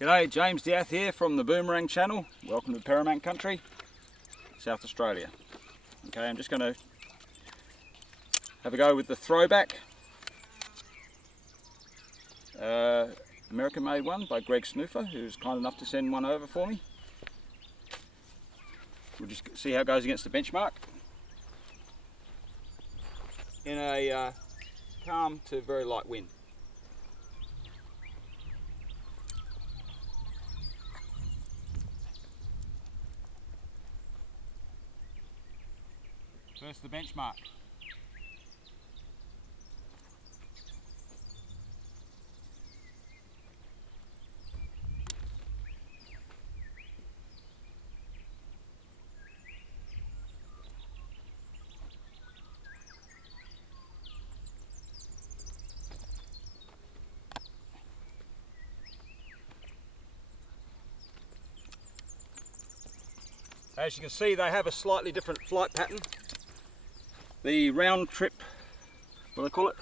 G'day, James Diath here from the Boomerang channel. Welcome to Paramount Country, South Australia. Okay, I'm just going to have a go with the Throwback. American made one by Greg Snoofer, who's kind enough to send one over for me. We'll just see how it goes against the benchmark. In a calm to very light wind. First the benchmark. As you can see, they have a slightly different flight pattern. The round trip, what do they call it?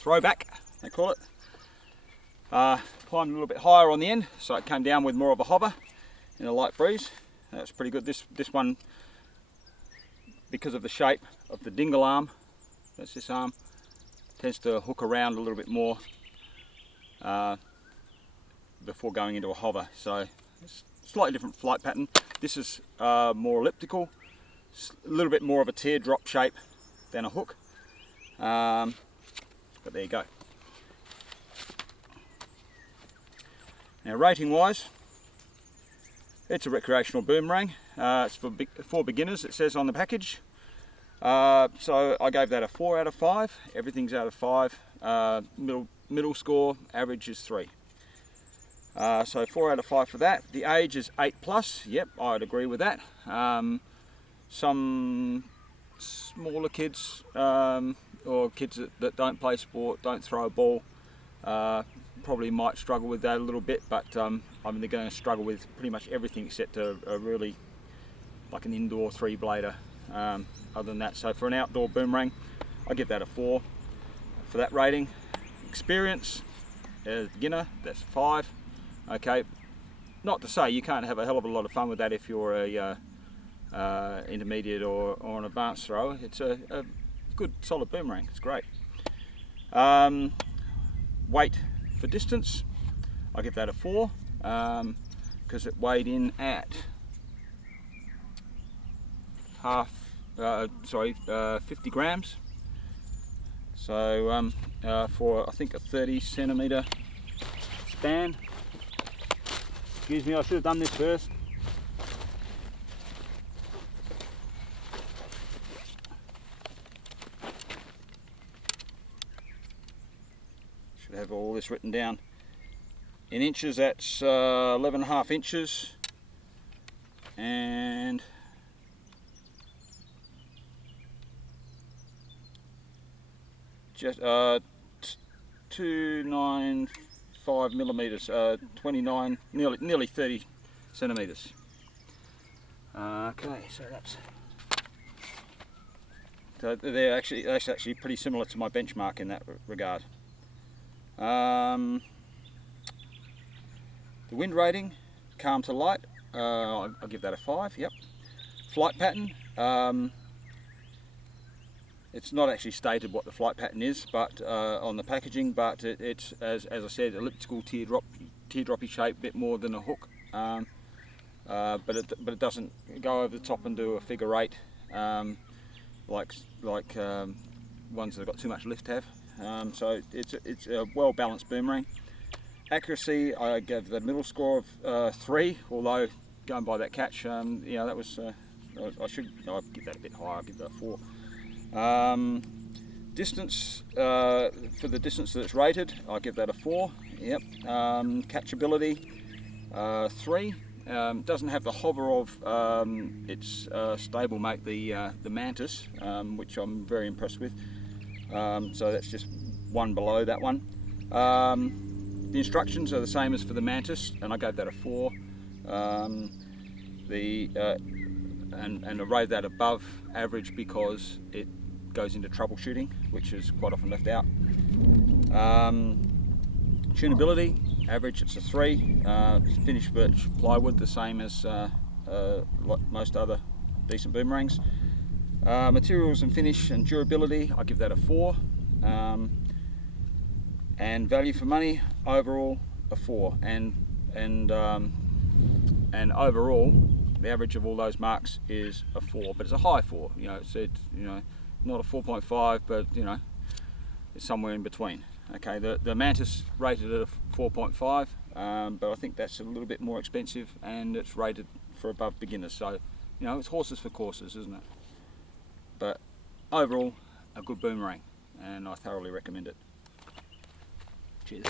Throwback, they call it. Climbed a little bit higher on the end, so it came down with more of a hover in a light breeze. That was pretty good. This one, because of the shape of the dingle arm, that's this arm, tends to hook around a little bit more before going into a hover. So it's a slightly different flight pattern. This is more elliptical. A little bit more of a teardrop shape than a hook, but there you go. Now rating wise, it's a recreational boomerang. It's for beginners, it says on the package. So I gave that a 4 out of 5. Everything's out of 5. Middle score, average is 3. So 4 out of 5 for that. The age is 8+. Yep, I'd agree with that. Some smaller kids or kids that don't play sport, don't throw a ball, probably might struggle with that a little bit, but I mean, they're going to struggle with pretty much everything except a really like an indoor 3-blader other than that. So for an outdoor boomerang, I give that a 4 for that rating. Experience as a beginner, that's 5. Okay, not to say you can't have a hell of a lot of fun with that if you're a intermediate or an advanced thrower. It's a good solid boomerang, it's great. Weight for distance, I give that a 4 because it weighed in at 50 grams. So for I think a 30 centimetre span. Excuse me, I should have done this first. Should have all this written down. In inches, that's 11.5 inches, and just 295 millimeters, 29, nearly 30 centimeters. Okay, so that's actually pretty similar to my benchmark in that regard. The wind rating, calm to light, I'll give that a 5. Yep. Flight pattern, it's not actually stated what the flight pattern is, but on the packaging, but it's as I said, elliptical teardroppy shape, bit more than a hook, but it doesn't go over the top and do a figure 8 like ones that have got too much lift have. So it's a well balanced boomerang. Accuracy, I gave the middle score of 3, although going by that catch, you know, that was I'll give that a bit higher. I'll give that a 4. Distance, for the distance that it's rated, I'll give that a 4. Yep. Catchability, 3. Doesn't have the hover of its stablemate, the Mantis, which I'm very impressed with. So that's just one below that one. The instructions are the same as for the Mantis, and I gave that a 4. And I rate that above average because it goes into troubleshooting, which is quite often left out. Tunability, average it's a 3. Finished birch plywood, the same as like most other decent boomerangs. Materials and finish and durability, I give that a 4. And value for money, overall a 4. And overall, the average of all those marks is a 4, but it's a high 4. You know, it's not a 4.5, but it's somewhere in between. Okay, the Mantis rated at a 4.5, but I think that's a little bit more expensive, and it's rated for above beginners. So, it's horses for courses, isn't it? But overall, a good boomerang, and I thoroughly recommend it. Cheers.